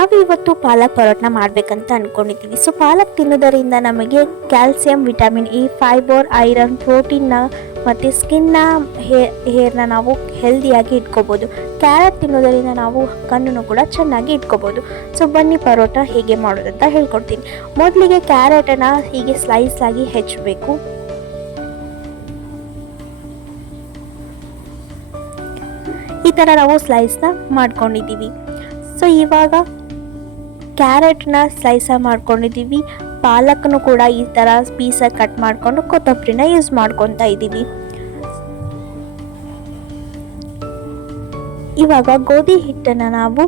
ನಾವು ಇವತ್ತು ಪಾಲಕ್ ಪರೋಟನ ಮಾಡಬೇಕಂತ ಅಂದ್ಕೊಂಡಿದ್ದೀವಿ. ಸೊ ಪಾಲಕ್ ತಿನ್ನೋದರಿಂದ ನಮಗೆ calcium, vitamin E, fibre, iron, ಪ್ರೋಟೀನ್ನ ಮತ್ತು ಸ್ಕಿನ್ನ ಹೇರ್ನ ನಾವು ಹೆಲ್ದಿಯಾಗಿ ಇಟ್ಕೋಬೋದು. ಕ್ಯಾರೆಟ್ ತಿನ್ನೋದರಿಂದ ನಾವು ಕಣ್ಣನ್ನು ಕೂಡ ಚೆನ್ನಾಗಿ ಇಟ್ಕೋಬೋದು. ಸೊ ಬನ್ನಿ ಪರೋಟ ಹೇಗೆ ಮಾಡೋದಂತ ಹೇಳ್ಕೊಡ್ತೀನಿ. ಮೊದಲಿಗೆ ಕ್ಯಾರೆಟನ್ನು ಹೀಗೆ ಸ್ಲೈಸ್ ಆಗಿ ಹೆಚ್ಚಬೇಕು. ಈ ಥರ ನಾವು ಸ್ಲೈಸ್ನ ಮಾಡ್ಕೊಂಡಿದ್ದೀವಿ. ಸೊ ಇವಾಗ ಕ್ಯಾರೆಟ್ನ ಸ್ಲೈಸಾಗಿ ಮಾಡ್ಕೊಂಡಿದ್ದೀವಿ. ಪಾಲಕ್ನು ಕೂಡ ಈ ಥರ ಪೀಸಾಗಿ ಕಟ್ ಮಾಡಿಕೊಂಡು ಕೊತ್ತಂಬರಿನ ಯೂಸ್ ಮಾಡ್ಕೊತಾ ಇದ್ದೀವಿ. ಇವಾಗ ಗೋಧಿ ಹಿಟ್ಟನ್ನು ನಾವು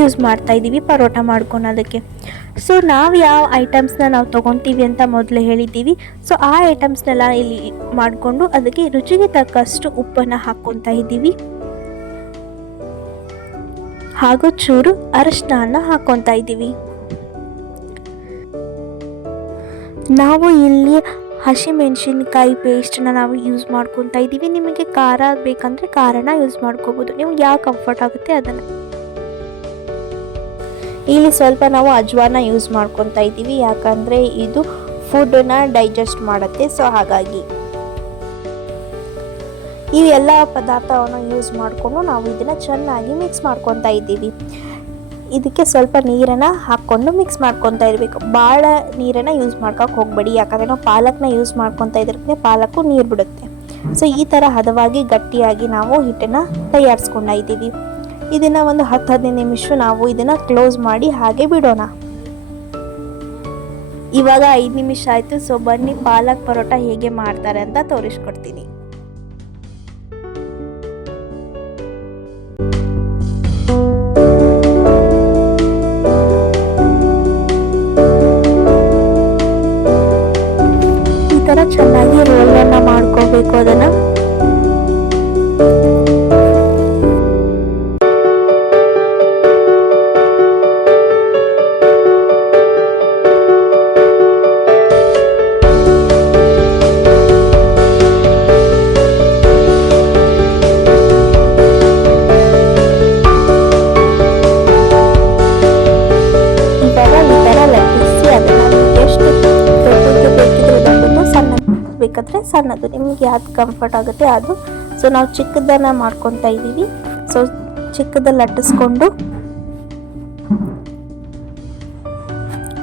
ಯೂಸ್ ಮಾಡ್ತಾ ಇದ್ದೀವಿ ಪರೋಟ ಮಾಡ್ಕೊಳೋದಕ್ಕೆ. ಸೊ ನಾವು ಯಾವ ಐಟಮ್ಸ್ನ ನಾವು ತೊಗೊತೀವಿ ಅಂತ ಮೊದಲು ಹೇಳಿದ್ದೀವಿ. ಸೊ ಆ ಐಟಮ್ಸ್ನೆಲ್ಲ ಇಲ್ಲಿ ಮಾಡಿಕೊಂಡು ಅದಕ್ಕೆ ರುಚಿಗೆ ತಕ್ಕಷ್ಟು ಉಪ್ಪನ್ನು ಹಾಕ್ಕೊತಾ ಇದ್ದೀವಿ. ಹಾಗೂ ಚೂರು ಅರಿಶಿನ ಹಾಕ್ಕೊತಾ ಇದ್ದೀವಿ. ನಾವು ಇಲ್ಲಿ ಹಸಿಮೆಣಸಿನ್ಕಾಯಿ ಪೇಸ್ಟನ್ನ ನಾವು ಯೂಸ್ ಮಾಡ್ಕೊತಾ ಇದ್ದೀವಿ. ನಿಮಗೆ ಖಾರ ಬೇಕಂದರೆ ಖಾರನ ಯೂಸ್ ಮಾಡ್ಕೋಬೋದು, ನಿಮ್ಗೆ ಯಾವ ಕಂಫರ್ಟ್ ಆಗುತ್ತೆ ಅದನ್ನು. ಇಲ್ಲಿ ಸ್ವಲ್ಪ ನಾವು ಅಜ್ವಾನ ಯೂಸ್ ಮಾಡ್ಕೊತಾ ಇದ್ದೀವಿ, ಯಾಕಂದರೆ ಇದು ಫುಡ್ಡನ್ನ ಡೈಜೆಸ್ಟ್ ಮಾಡುತ್ತೆ. ಸೊ ಹಾಗಾಗಿ ಇವೆಲ್ಲ ಪದಾರ್ಥವನ್ನು ಯೂಸ್ ಮಾಡಿಕೊಂಡು ನಾವು ಇದನ್ನು ಚೆನ್ನಾಗಿ ಮಿಕ್ಸ್ ಮಾಡ್ಕೊತಾ ಇದ್ದೀವಿ. ಇದಕ್ಕೆ ಸ್ವಲ್ಪ ನೀರನ್ನು ಹಾಕ್ಕೊಂಡು ಮಿಕ್ಸ್ ಮಾಡ್ಕೊತಾ ಇರಬೇಕು. ಭಾಳ ನೀರನ್ನು ಯೂಸ್ ಮಾಡ್ಕೋಕ್ಕೆ ಹೋಗಬೇಡಿ, ಯಾಕಂದರೆ ನಾವು ಪಾಲಕ್ನ ಯೂಸ್ ಮಾಡ್ಕೊತಾ ಇದ್ದರೆ ಪಾಲಕ್ಕು ನೀರು ಬಿಡುತ್ತೆ. ಸೊ ಈ ಥರ ಹದವಾಗಿ ಗಟ್ಟಿಯಾಗಿ ನಾವು ಹಿಟ್ಟನ್ನು ತಯಾರಿಸ್ಕೊಂಡ ಇದ್ದೀವಿ. ಇದನ್ನು ಒಂದು 10-15 ನಿಮಿಷ ನಾವು ಇದನ್ನು ಕ್ಲೋಸ್ ಮಾಡಿ ಹಾಗೆ ಬಿಡೋಣ. ಇವಾಗ 5 ನಿಮಿಷ ಆಯಿತು. ಸೊ ಬನ್ನಿ ಪಾಲಕ್ ಪರೋಟ ಹೇಗೆ ಮಾಡ್ತಾರೆ ಅಂತ ತೋರಿಸ್ಕೊಡ್ತೀನಿ. ಈ ಥರ ಚೆನ್ನಾಗಿ ರೋಲನ್ನು ಮಾಡ್ಕೋಬೇಕು. ಅದನ್ನು ಬೇಕಾದರೆ ಸಣ್ಣದು, ನಿಮ್ಗೆ ಯಾವ್ದು ಕಂಫರ್ಟ್ ಆಗುತ್ತೆ ಅದು. ಸೊ ನಾವು ಚಿಕ್ಕದನ್ನು ಮಾಡ್ಕೊತಾ ಇದ್ದೀವಿ. ಸೊ ಚಿಕ್ಕದಲ್ಲಿ ಲಟ್ಟಿಸ್ಕೊಂಡು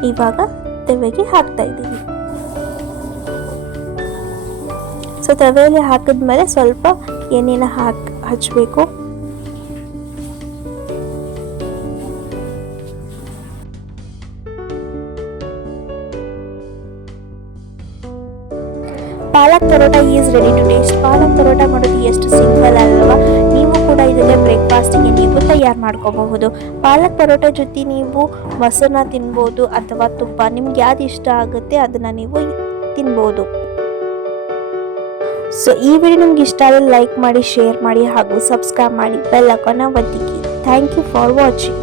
ಇವಾಗ ತವೆಗೆ ಹಾಕ್ತಾ ಇದ್ದೀವಿ. ಸೊ ತವೆಯಲ್ಲಿ ಹಾಕಿದ್ಮೇಲೆ ಸ್ವಲ್ಪ ಎಣ್ಣೆನ ಹಚ್ಚಬೇಕು. Palak paratha is ready to taste. Palak paratha ಮಾಡೋದು ಎಷ್ಟು ಸಿಂಪಲ್ ಅಲ್ವಾ? ನೀವು ಕೂಡ ಇದನ್ನೇ ಬ್ರೇಕ್ಫಾಸ್ಟಿಗೆ ನೀವು ತಯಾರು ಮಾಡ್ಕೋಬಹುದು. ಪಾಲಕ್ ಪರೋಟ ಜೊತೆ ನೀವು ಮೊಸರನ್ನ ತಿನ್ಬೋದು ಅಥವಾ ತುಪ್ಪ, ನಿಮ್ಗೆ ಯಾವ್ದು ಇಷ್ಟ ಆಗುತ್ತೆ ಅದನ್ನು ನೀವು ತಿನ್ಬೋದು. ಸೊ ಈ ವಿಡಿಯೋ ನಿಮ್ಗೆ ಇಷ್ಟ ಆದರೆ ಲೈಕ್ ಮಾಡಿ, ಶೇರ್ ಮಾಡಿ ಹಾಗೂ ಸಬ್ಸ್ಕ್ರೈಬ್ ಮಾಡಿ, ಬೆಲ್ ಐಕಾನ್ನ ಒತ್ತಿಕ್ಕಿ. Thank you for watching.